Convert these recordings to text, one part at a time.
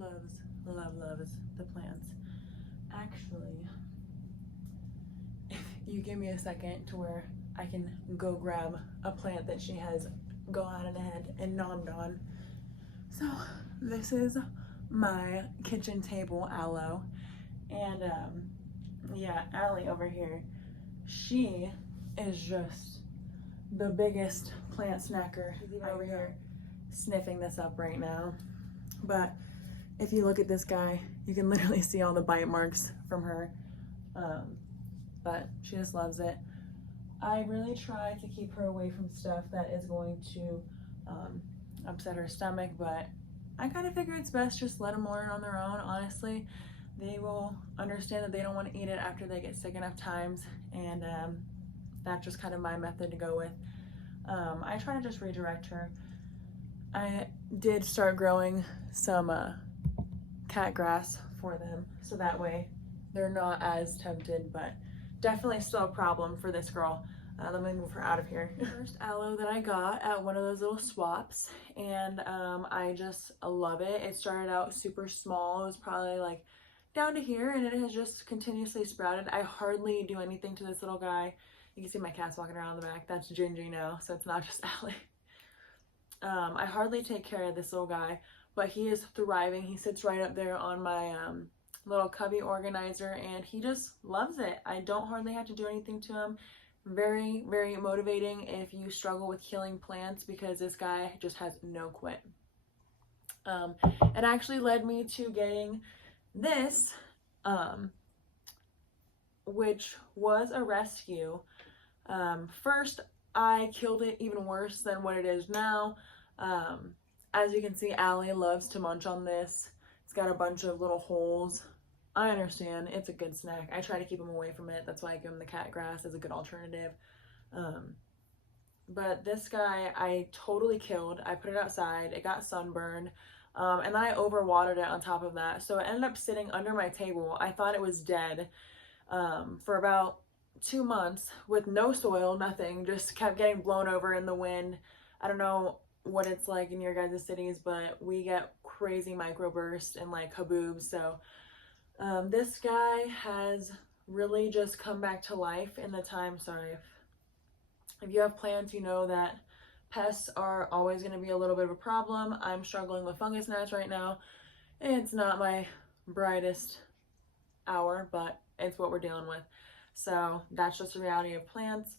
loves the plants. Actually, if you give me a second to where I can go grab a plant that she has gone ahead and nommed on. So this is my kitchen table aloe, and yeah, Allie over here, she is just the biggest plant snacker. She's even over here sniffing this up right now. But if you look at this guy, you can literally see all the bite marks from her. But she just loves it. I really try to keep her away from stuff that is going to upset her stomach, but I kind of figure it's best just let them learn on their own. Honestly, they will understand that they don't want to eat it after they get sick enough times, and that's just kind of my method to go with. I try to just redirect her. I did start growing some cat grass for them, so that way they're not as tempted, but definitely still a problem for this girl. Let me move her out of here. First aloe that I got at one of those little swaps, and I just love it. It started out super small. It was probably like down to here, and it has just continuously sprouted. I hardly do anything to this little guy. You can see my cat's walking around in the back. That's Gingy now, so it's not just Allie. I hardly take care of this little guy, but he is thriving. He sits right up there on my little cubby organizer, and he just loves it. I don't hardly have to do anything to him. Very, very motivating if you struggle with killing plants, because this guy just has no quit. It actually led me to getting this, which was a rescue. First, I killed it even worse than what it is now. As you can see, Allie loves to munch on this. It's got a bunch of little holes. I understand, it's a good snack. I try to keep him away from it. That's why I give him the cat grass as a good alternative. But this guy, I totally killed. I put it outside. It got sunburned. And then I overwatered it on top of that. So it ended up sitting under my table. I thought it was dead for about 2 months with no soil, nothing. Just kept getting blown over in the wind. I don't know what it's like in your guys' cities, but we get crazy microbursts and like kaboobs. So this guy has really just come back to life in the time. Sorry, if you have plants, you know that pests are always going to be a little bit of a problem. I'm struggling with fungus gnats right now. It's not my brightest hour, but it's what we're dealing with. So that's just the reality of plants.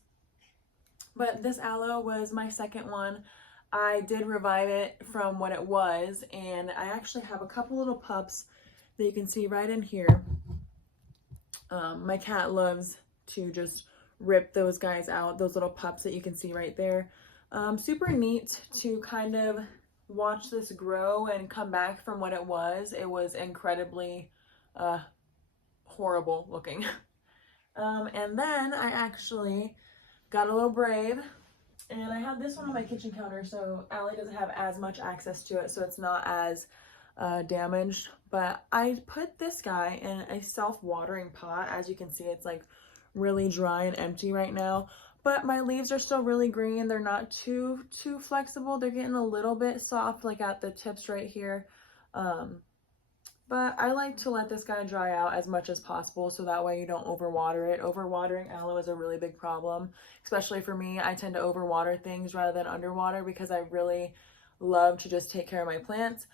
But this aloe was my second one. I did revive it from what it was, and I actually have a couple little pups that you can see right in here. My cat loves to just rip those guys out, those little pups that you can see right there. Super neat to kind of watch this grow and come back from what it was. It was incredibly horrible looking. And then I actually got a little brave, and I had this one on my kitchen counter, so Allie doesn't have as much access to it, so it's not as damaged. But I put this guy in a self-watering pot. As you can see, it's like really dry and empty right now, but my leaves are still really green. They're not too flexible. They're getting a little bit soft, like at the tips right here. But I like to let this guy dry out as much as possible, so that way you don't overwater it. Overwatering aloe is a really big problem, especially for me. I tend to overwater things rather than underwater because I really love to just take care of my plants.